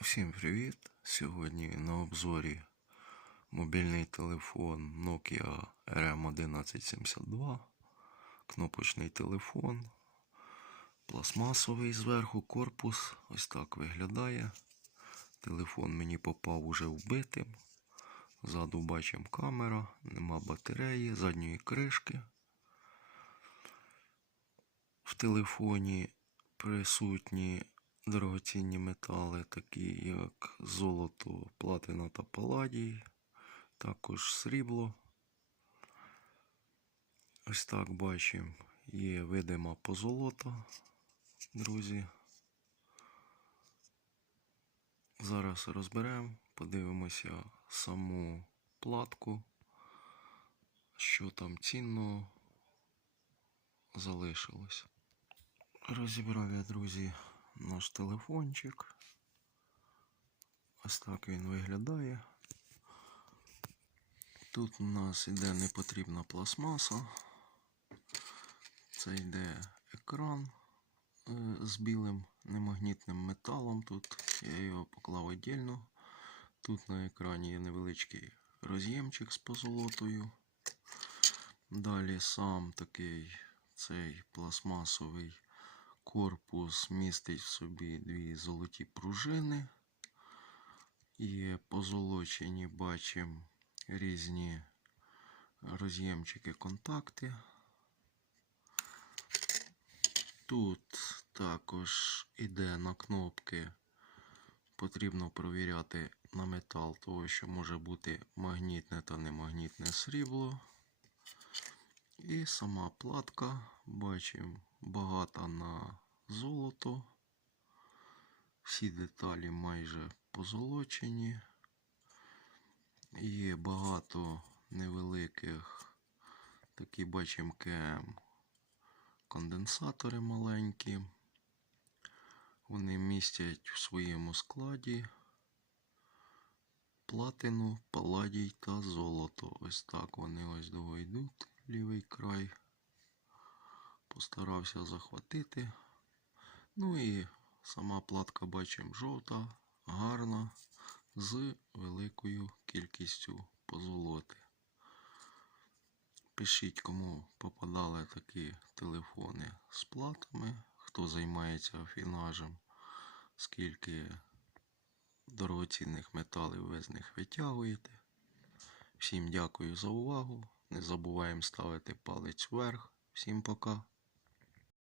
Всім привіт! Сьогодні на обзорі мобільний телефон Nokia RM1172, кнопочний телефон, пластмасовий зверху корпус. Ось так виглядає. Телефон мені попав уже вбитим. Ззаду бачимо камера, нема батареї, задньої кришки. В телефоні присутні дорогоцінні метали, такі як золото, платина та паладій, також срібло. Ось так бачимо, є видима позолота, друзі. Зараз розберемо, подивимося саму платку, що там цінного залишилось. Розібрав я, друзі, наш телефончик. Ось так він виглядає. Тут у нас йде непотрібна пластмаса. Це йде екран е, з білим немагнітним металом. Тут я його поклав віддільно. Тут на екрані є невеличкий роз'ємчик з позолотою. Далі сам такий цей пластмасовий корпус містить в собі дві золоті пружини. Є позолочені, бачимо різні роз'ємчики, контакти. Тут також іде на кнопки. Потрібно провіряти на метал, того що може бути магнітне та немагнітне срібло. І сама платка, бачимо, багата на золото. Всі деталі майже позолочені. Є багато невеликих, такі бачимо КМ конденсатори маленькі. Вони містять в своєму складі платину, паладій та золото. Ось так вони ось довго йдуть, лівий край. Постарався захватити. Ну і сама платка бачимо жовта, гарна, з великою кількістю позолоти. Пишіть, кому попадали такі телефони з платами, хто займається афінажем, скільки дорогоцінних металів ви з них витягуєте. Всім дякую за увагу. Не забуваємо ставити палець вверх. Всім пока.